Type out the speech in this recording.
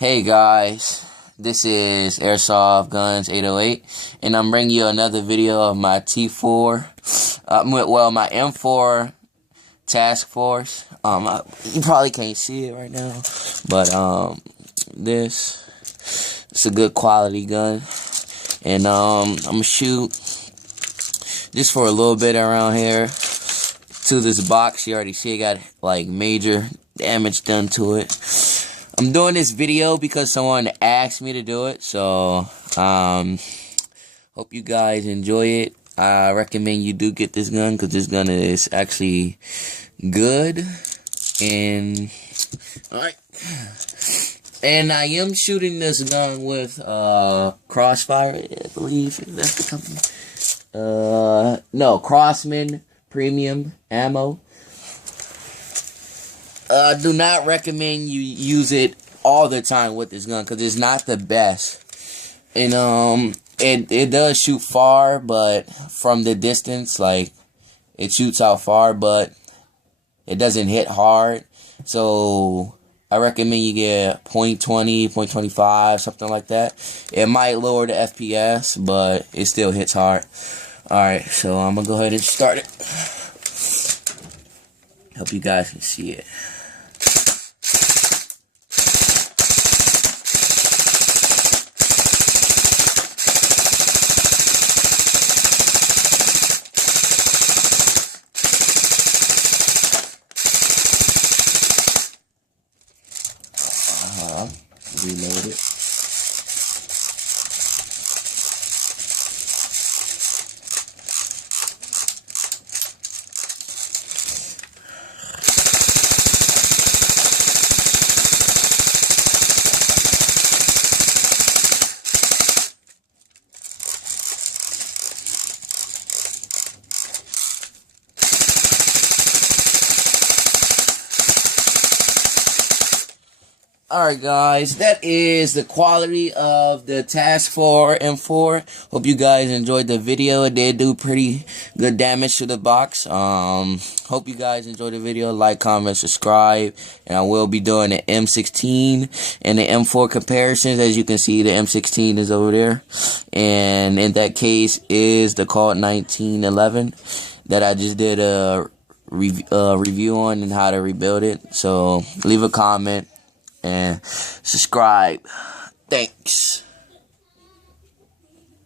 Hey guys, this is Airsoft Guns 808, and I'm bringing you another video of my T4, my M4 task force. You probably can't see it right now, but it's a good quality gun, and I'm gonna shoot just for a little bit around here to this box. You already see it got like major damage done to it. I'm doing this video because someone asked me to do it, so hope you guys enjoy it. I recommend you do get this gun because this gun is actually good. And alright, and I am shooting this gun with Crossfire, I believe that's the company. No, Crossman Premium Ammo. Do not recommend you use it all the time with this gun because it's not the best. And it does shoot far, but from the distance, like it shoots out far, but it doesn't hit hard. So I recommend you get .20, .25, something like that. It might lower the FPS, but it still hits hard. Alright, so I'm gonna go ahead and start it. Hope you guys can see it. Reload it. Alright guys, that is the quality of the Task 4 M4. Hope you guys enjoyed the video. It did do pretty good damage to the box. Hope you guys enjoyed the video. Like, comment, subscribe. And I will be doing the M16 and the M4 comparisons. As you can see, the M16 is over there. And in that case is the Colt 1911 that I just did a review on and how to rebuild it. So leave a comment and subscribe. Thanks.